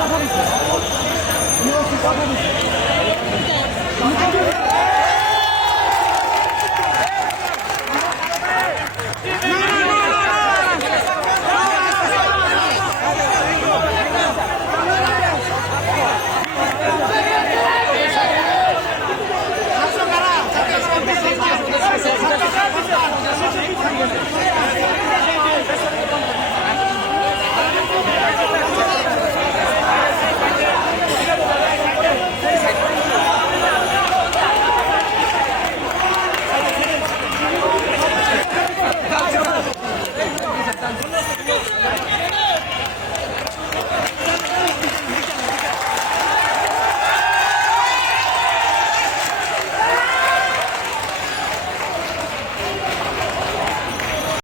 কথা দিচ্ছে কথা দিচ্ছে